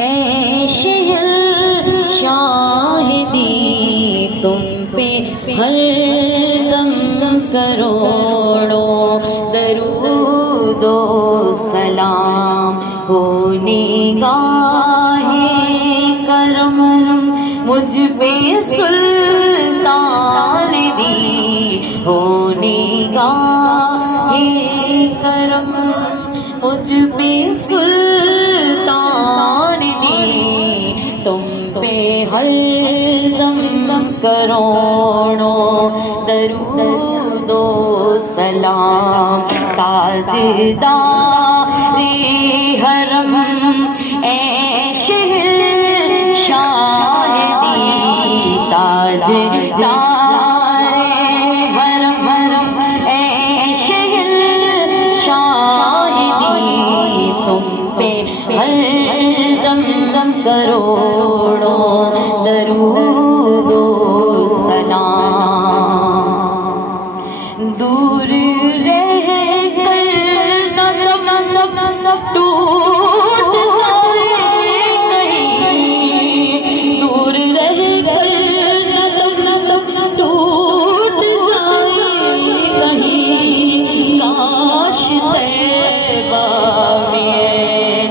اے شاہدی تم پہ ہر دم کروڑوں درود و سلام ہو نگاہ کرم مجھ پہ سلطان دی ہو نگاہ کرم مجھ پہ سلطان دی تم پہ ہر دم کروڑوں درود و سلام تاجدار حرم اے شہنشاہ دی تاجدار حرم اے شہنشاہ دی تم پہ ہر دم کروڑوں درود و سلام دور رہ کر نہ ٹوٹ جائے کہیں دور رہ کر نہ ٹوٹ جائے کہیں کاش طیبہ میں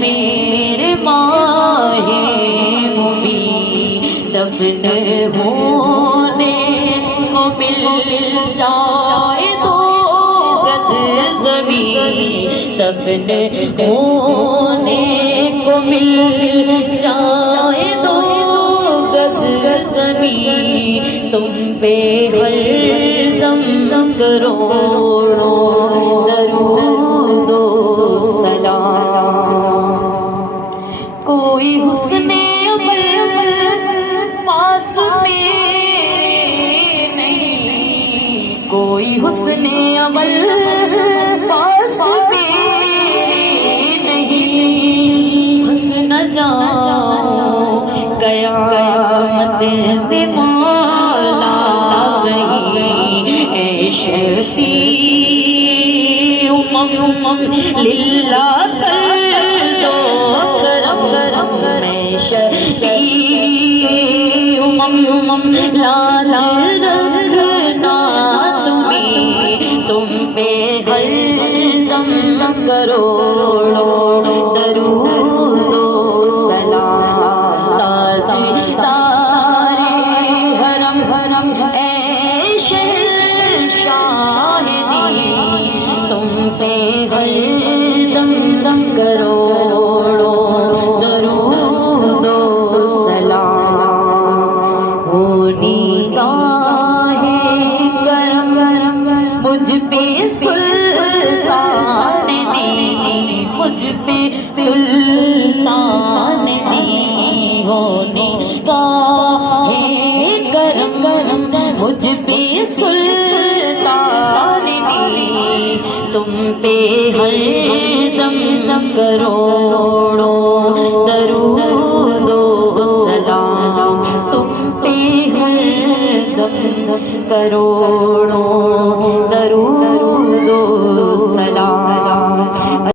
میرے ماہ مبین دفن ہونے کو مل جائے دو گز زمین دفن ہونے کو مل جائے دو گز زمین تم پہ ہر دم کروڑوں درود و سلام کوئی حسن عمل پاس میں نہیں کوئی حسن عمل پاس میں نہیں ہنس نہ جاؤ قیامت میں مولا کہیں اے شفیع امم للہ کر دو کرم میں شفیع امم لاج رکھنا تم پہ ہر دم کروڑوں درود و سلام تاجدار حرم اے شہنشاہ دی تم پہ ہر دم کروڑوں درود و سلام ہو نگاہ کرم مجھ پہ سلطان دی مجھ پہ سلطان دی ہو نگاہ کرم مجھ پہ سلطان دی تم پہ ہر دم کروڑوں درود و سلام تم پہ ہر دم کروڑوں